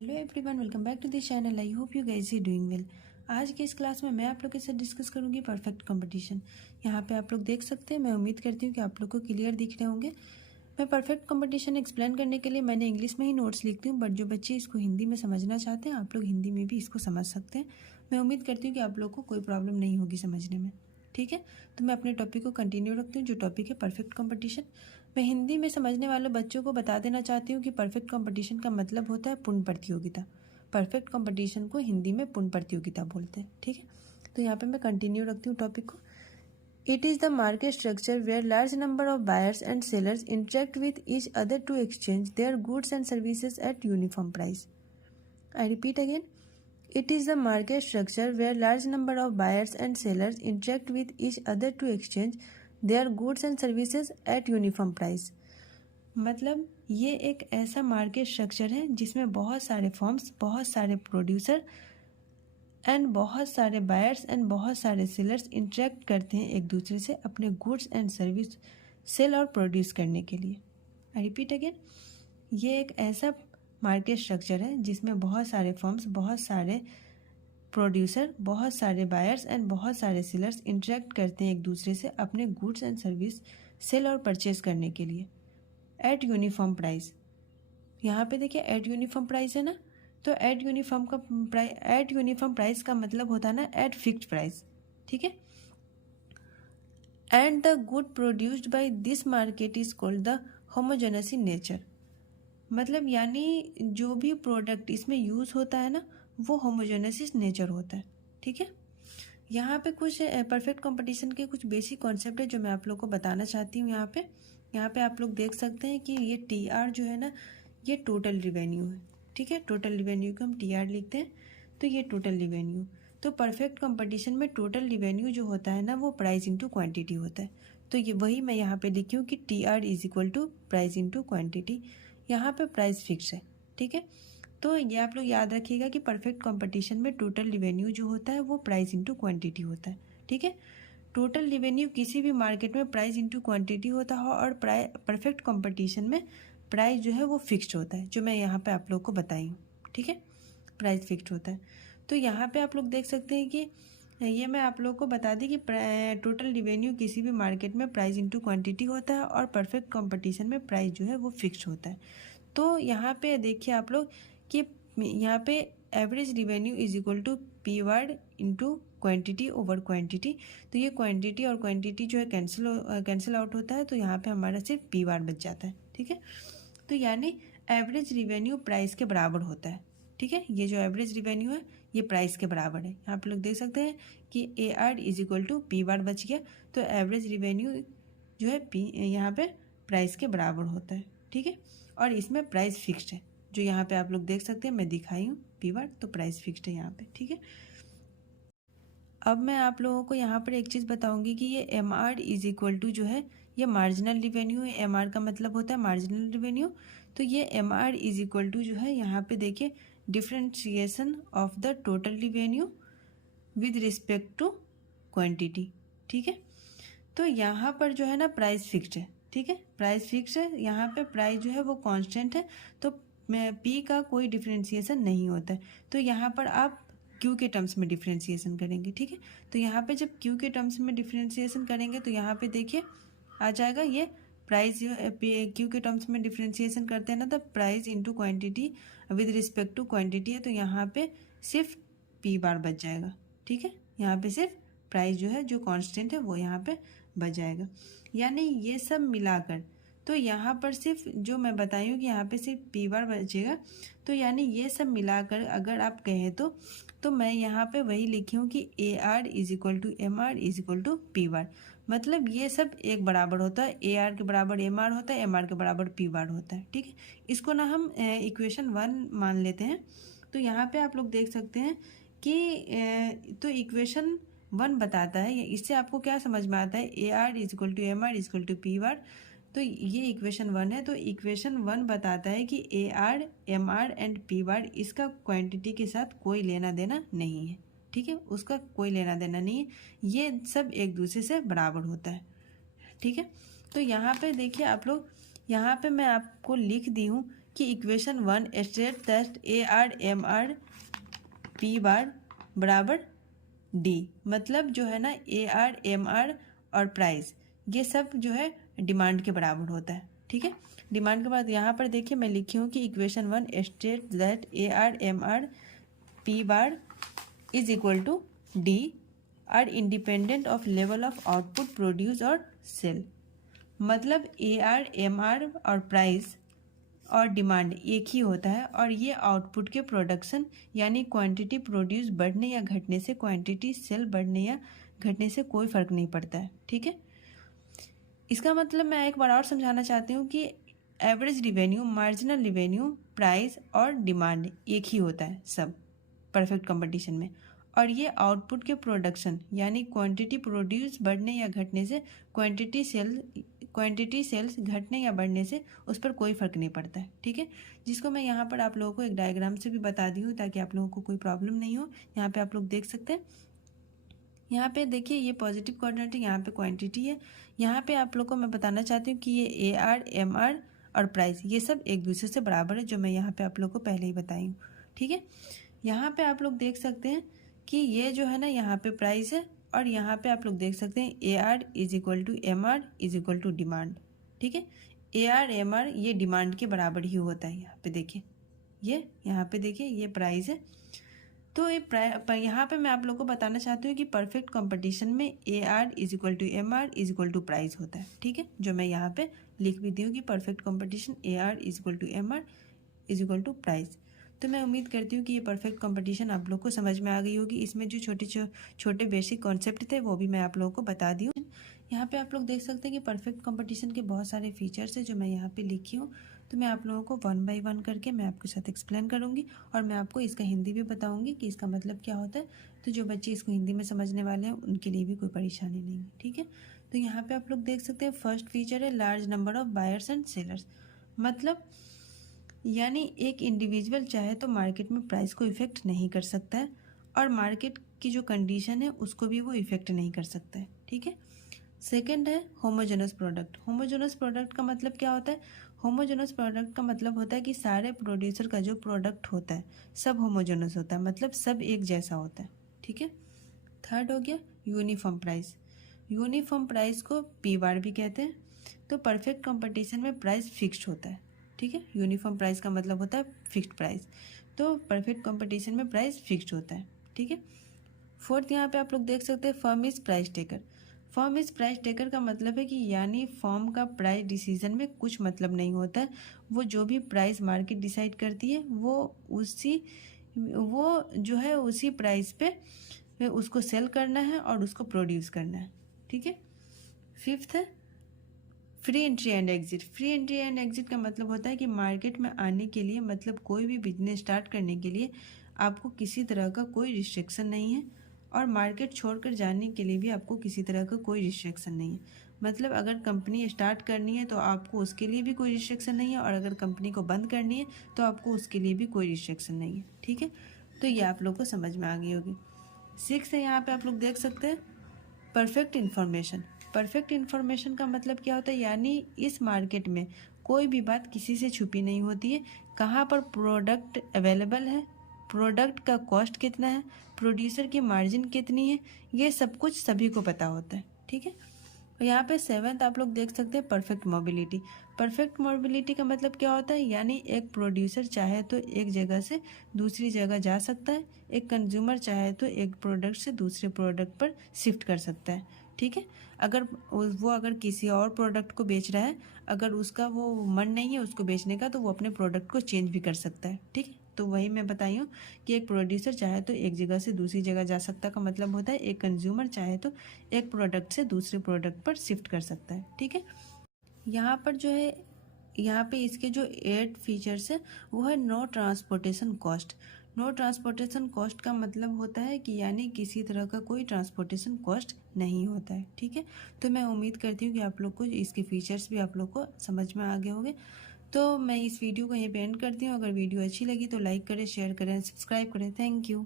Hello everyone, welcome back to this channel. I hope you guys are doing well. आज के इस class में मैं आप लोग के साथ डिस्कस करूंगी परफेक्ट कंपटीशन। यहाँ पे आप लोग देख सकते हैं, मैं उम्मीद करती हूँ कि आप लोग को क्लियर दिख रहे होंगे। मैं परफेक्ट कंपटीशन एक्सप्लेन करने के लिए मैंने इंग्लिश में ही नोट्स लिखती हूँ, बट जो बच्चे इसको हिंदी में समझना चाहते हैं आप लोग हिंदी में भी इसको समझ सकते हैं। मैं उम्मीद करती हूँ कि आप लोग को कोई प्रॉब्लम नहीं होगी समझने में। ठीक है, तो मैं अपने टॉपिक को कंटिन्यू रखती हूँ, जो टॉपिक है परफेक्ट कंपटीशन। मैं हिंदी में समझने वाले बच्चों को बता देना चाहती हूँ कि परफेक्ट कंपटीशन का मतलब होता है पूर्ण प्रतियोगिता। परफेक्ट कंपटीशन को हिंदी में पूर्ण प्रतियोगिता बोलते हैं। ठीक है, तो यहाँ पे मैं कंटिन्यू रखती हूँ टॉपिक को। It is the market structure where large number of buyers and sellers interact with each other to exchange their goods and services at uniform price. I repeat again, it is the market structure where large number of buyers and sellers interact with each other to exchange their goods and services at uniform price। मतलब ये एक ऐसा market structure है जिसमें बहुत सारे firms, बहुत सारे प्रोड्यूसर एंड बहुत सारे बायर्स एंड बहुत सारे सेलर्स इंटरेक्ट करते हैं एक दूसरे से अपने गुड्स एंड सर्विस सेल और प्रोड्यूस करने के लिए। आई रिपीट अगेन, ये एक ऐसा मार्केट स्ट्रक्चर है जिसमें बहुत सारे फर्म्स, बहुत सारे प्रोड्यूसर, बहुत सारे बायर्स एंड बहुत सारे सेलर्स इंटरेक्ट करते हैं एक दूसरे से अपने गुड्स एंड सर्विस सेल और परचेज करने के लिए एट यूनिफॉर्म प्राइस। यहाँ पे देखिए एट यूनिफॉर्म प्राइस है ना, तो एट यूनिफॉर्म प्राइस का मतलब होता है ना एट फिक्स्ड प्राइस। ठीक है, and the good produced by this market is called the homogeneous in nature. मतलब यानी जो भी प्रोडक्ट इसमें यूज़ होता है ना वो होमोजेनस नेचर होता है। ठीक है, यहाँ पे कुछ परफेक्ट कंपटीशन के कुछ बेसिक कॉन्सेप्ट है जो मैं आप लोग को बताना चाहती हूँ। यहाँ पे आप लोग देख सकते हैं कि ये TR जो है ना, ये टोटल रिवेन्यू है। ठीक है, टोटल रिवेन्यू को हम TR लिखते हैं, तो ये टोटल रिवेन्यू। तो परफेक्ट कंपटीशन में टोटल रिवेन्यू जो होता है ना वो प्राइस इंटू क्वान्टिटी होता है। तो ये वही मैं यहाँ पे लिखी हूँ कि TR is equal to price into quantity. यहाँ पे प्राइस फिक्स है। ठीक है, तो ये आप लोग याद रखिएगा कि परफेक्ट कंपटीशन में टोटल रिवेन्यू जो होता है वो प्राइस इंटू क्वांटिटी होता है। ठीक है, टोटल रिवेन्यू किसी भी मार्केट में प्राइस इंटू क्वांटिटी होता है और परफेक्ट कंपटीशन में प्राइस जो है वो फिक्स्ड होता है, जो मैं यहाँ पे आप लोग को बताई हूँ। ठीक है, प्राइस फिक्स्ड होता है। तो यहाँ पे आप लोग देख सकते हैं कि ये मैं आप लोग को बता दी कि टोटल रिवेन्यू किसी भी मार्केट में प्राइस इंटू क्वांटिटी होता है और परफेक्ट कंपटीशन में प्राइस जो है वो फिक्स्ड होता है। तो यहाँ पे देखिए आप लोग कि यहाँ पे average revenue is equal to P ward into quantity over quantity. तो ये क्वान्टिटी और क्वान्टिटी जो है कैंसिल आउट होता है, तो यहाँ पे हमारा सिर्फ पी वार्ड बच जाता है। ठीक है, तो यानी एवरेज रिवेन्यू प्राइस के बराबर होता है। ठीक है, ये जो एवरेज रिवेन्यू है ये प्राइस के बराबर है। यहाँ पे लोग देख सकते हैं कि A R is equal to P ward बच गया, तो एवरेज रिवेन्यू जो है पी यहाँ पे प्राइस के बराबर होता है। ठीक है, और इसमें प्राइस फिक्स्ड है, जो यहाँ पे आप लोग देख सकते हैं मैं दिखाई हूँ पी वार्ड, तो प्राइस फिक्स्ड है यहाँ पे। ठीक है, अब मैं आप लोगों को यहाँ पर एक चीज़ बताऊंगी कि ये M R is equal to जो है ये मार्जिनल रिवेन्यू है। एम आर का मतलब होता है मार्जिनल रिवेन्यू। तो ये M R is equal to जो है यहाँ पे देखिए differentiation of the total revenue with respect to quantity. ठीक है, तो यहाँ पर जो है ना प्राइस फिक्स्ड है। ठीक है, प्राइस फिक्स है, यहाँ पे प्राइस जो है वो कांस्टेंट है, तो पी का कोई डिफ्रेंशिएशन नहीं होता है। तो यहाँ पर आप क्यू के टर्म्स में डिफ्रेंशिएशन करेंगे। ठीक है, तो यहाँ पे जब क्यू के टर्म्स में डिफ्रेंशिएशन करेंगे तो यहाँ पे देखिए आ जाएगा ये प्राइस जो क्यू के टर्म्स में डिफ्रेंशिएशन करते हैं ना, तो price into quantity with respect to quantity है, तो यहाँ पे सिर्फ पी बार बच जाएगा। ठीक है, यहाँ पे सिर्फ प्राइस जो है जो कांस्टेंट है वो यहाँ पे बच जाएगा। यानी ये सब मिलाकर तो यहाँ पर सिर्फ जो मैं बताई हूँ कि यहाँ पे सिर्फ पी बार बचेगा, तो यानी ये सब मिलाकर अगर आप कहें तो मैं यहाँ पे वही लिखी हूँ कि A R is equal to M R is equal to P bar. मतलब ये सब एक बराबर होता है, ए आर के बराबर एम आर होता है, एम आर के बराबर पी बार होता है। ठीक है, इसको ना हम इक्वेशन 1 मान लेते हैं। तो यहाँ पे आप लोग देख सकते हैं कि तो इक्वेशन 1 बताता है, इससे आपको क्या समझ में आता है, A R is equal to M R is equal to P bar. तो ये इक्वेशन 1 है। तो इक्वेशन 1 बताता है कि A R M R and P bar इसका क्वांटिटी के साथ कोई लेना देना नहीं है। ठीक है, उसका कोई लेना देना नहीं है, ये सब एक दूसरे से बराबर होता है। ठीक है, तो यहाँ पे देखिए आप लोग, यहाँ पे मैं आपको लिख दी हूँ कि equation 1 state that AR P बार बराबर D, मतलब जो है ना AR और प्राइस ये सब जो है डिमांड के बराबर होता है। ठीक है, डिमांड के बाद यहाँ पर देखिए मैं लिखी हूँ कि equation 1 state that AR P bar is equal to D are independent of level of output produce और सेल। मतलब AR और प्राइस और डिमांड एक ही होता है और ये आउटपुट के प्रोडक्शन यानी क्वांटिटी प्रोड्यूस बढ़ने या घटने से, क्वांटिटी सेल बढ़ने या घटने से कोई फ़र्क नहीं पड़ता है। ठीक है, इसका मतलब मैं एक बार और समझाना चाहती हूँ कि average revenue, marginal revenue, price और डिमांड एक ही होता है सब परफेक्ट कंपटीशन में, और ये आउटपुट के प्रोडक्शन यानी क्वांटिटी प्रोड्यूस बढ़ने या घटने से, क्वांटिटी सेल्स घटने या बढ़ने से उस पर कोई फ़र्क नहीं पड़ता है। ठीक है, जिसको मैं यहाँ पर आप लोगों को एक डायग्राम से भी बता दी हूँ ताकि आप लोगों को कोई प्रॉब्लम नहीं हो। यहाँ पे आप लोग देख सकते हैं, यहाँ पे देखिए ये पॉजिटिव कोऑर्डिनेट है, यहाँ पे क्वांटिटी है। यहाँ पे आप लोग को मैं बताना चाहती हूँ कि ये AR, MR और प्राइस ये सब एक दूसरे से बराबर है, जो मैं यहाँ पे आप लोग को पहले ही बताई हूँ। ठीक है, यहाँ पे आप लोग देख सकते हैं कि ये जो है ना यहाँ पे प्राइस है और यहाँ पे आप लोग देख सकते हैं AR is equal to MR is equal to demand. ठीक है, AR MR ये डिमांड के बराबर ही होता है। यहाँ पे देखिए, ये यहाँ पे देखिए ये प्राइस है। तो ये यहाँ पे मैं आप लोग को बताना चाहती हूँ कि परफेक्ट कंपटीशन में AR is equal to MR is equal to price होता है। ठीक है, जो मैं यहाँ पे लिख भी दी हूँ कि perfect competition AR is equal to MR is equal to price. तो मैं उम्मीद करती हूँ कि ये परफेक्ट कंपटीशन आप लोग को समझ में आ गई होगी। इसमें जो छोटे बेसिक कॉन्सेप्ट थे वो भी मैं आप लोगों को बता दी हूँ। यहाँ पे आप लोग देख सकते हैं कि परफेक्ट कंपटीशन के बहुत सारे फीचर्स हैं जो मैं यहाँ पे लिखी हूँ। तो मैं आप लोगों को 1 बाय 1 करके मैं आपके साथ एक्सप्लेन करूँगी और मैं आपको इसका हिंदी भी बताऊँगी कि इसका मतलब क्या होता है। तो जो बच्चे इसको हिंदी में समझने वाले हैं उनके लिए भी कोई परेशानी नहीं है। ठीक है, तो यहाँ पे आप लोग देख सकते हैं फर्स्ट फीचर है large number of buyers and sellers. मतलब यानी एक इंडिविजुअल चाहे तो मार्केट में प्राइस को इफेक्ट नहीं कर सकता है और मार्केट की जो कंडीशन है उसको भी वो इफेक्ट नहीं कर सकता है। ठीक है, सेकंड है होमोजेनस प्रोडक्ट। होमोजेनस प्रोडक्ट का मतलब क्या होता है? होमोजेनस प्रोडक्ट का मतलब होता है कि सारे प्रोड्यूसर का जो प्रोडक्ट होता है सब होमोजेनस होता है, मतलब सब एक जैसा होता है। ठीक है, थर्ड हो गया यूनिफॉर्म प्राइस। यूनिफॉर्म प्राइस को P बार भी कहते हैं। तो परफेक्ट कंपटीशन में प्राइस फिक्स्ड होता है। ठीक है, यूनिफॉर्म प्राइस का मतलब होता है फिक्स्ड प्राइस, तो परफेक्ट कंपटीशन में प्राइस फिक्स्ड होता है। ठीक है, फोर्थ यहाँ पे आप लोग देख सकते हैं firm is price taker. Firm is price taker का मतलब है कि यानी फर्म का प्राइस डिसीजन में कुछ मतलब नहीं होता है। वो जो भी प्राइस मार्केट डिसाइड करती है वो जो है उसी प्राइस पे उसको सेल करना है और उसको प्रोड्यूस करना है। ठीक है, फिफ्थ है free entry and exit. Free entry and exit का मतलब होता है कि मार्केट में आने के लिए, मतलब कोई भी बिजनेस स्टार्ट करने के लिए आपको किसी तरह का कोई रिस्ट्रिक्शन नहीं है और मार्केट छोड़कर जाने के लिए भी आपको किसी तरह का कोई रिस्ट्रिक्शन नहीं है। मतलब अगर कंपनी स्टार्ट करनी है तो आपको उसके लिए भी कोई रिस्ट्रिक्शन नहीं है और अगर कंपनी को बंद करनी है तो आपको उसके लिए भी कोई रिस्ट्रिक्शन नहीं है। ठीक है, तो ये आप लोग को समझ में आ गई होगी। सिक्स है यहाँ पे आप लोग देख सकते हैं परफेक्ट इन्फॉर्मेशन। परफेक्ट इन्फॉर्मेशन का मतलब क्या होता है? यानी इस मार्केट में कोई भी बात किसी से छुपी नहीं होती है। कहाँ पर प्रोडक्ट अवेलेबल है, प्रोडक्ट का कॉस्ट कितना है, प्रोड्यूसर की मार्जिन कितनी है, ये सब कुछ सभी को पता होता है। ठीक है, और यहाँ पे सेवेंथ आप लोग देख सकते हैं परफेक्ट मोबिलिटी। परफेक्ट मोबिलिटी का मतलब क्या होता है? यानी एक प्रोड्यूसर चाहे तो एक जगह से दूसरी जगह जा सकता है, एक कंज्यूमर चाहे तो एक प्रोडक्ट से दूसरे प्रोडक्ट पर शिफ्ट कर सकता है। ठीक है, अगर किसी और प्रोडक्ट को बेच रहा है, अगर उसका वो मन नहीं है उसको बेचने का, तो वो अपने प्रोडक्ट को चेंज भी कर सकता है। ठीक है, तो वही मैं बताई हूँ कि एक प्रोड्यूसर चाहे तो एक जगह से दूसरी जगह जा सकता का मतलब होता है एक कंज्यूमर चाहे तो एक प्रोडक्ट से दूसरे प्रोडक्ट पर शिफ्ट कर सकता है। ठीक है, यहाँ पर जो है यहाँ पे इसके जो 8 फीचर्स है वो है no transportation cost. No transportation cost का मतलब होता है कि यानी किसी तरह का कोई ट्रांसपोर्टेशन कॉस्ट नहीं होता है। ठीक है, तो मैं उम्मीद करती हूँ कि आप लोग को इसके फीचर्स भी आप लोग को समझ में आ गए होंगे। तो मैं इस वीडियो को यहीं पे एंड करती हूँ। अगर वीडियो अच्छी लगी तो लाइक करें, शेयर करें, सब्सक्राइब करें। Thank you.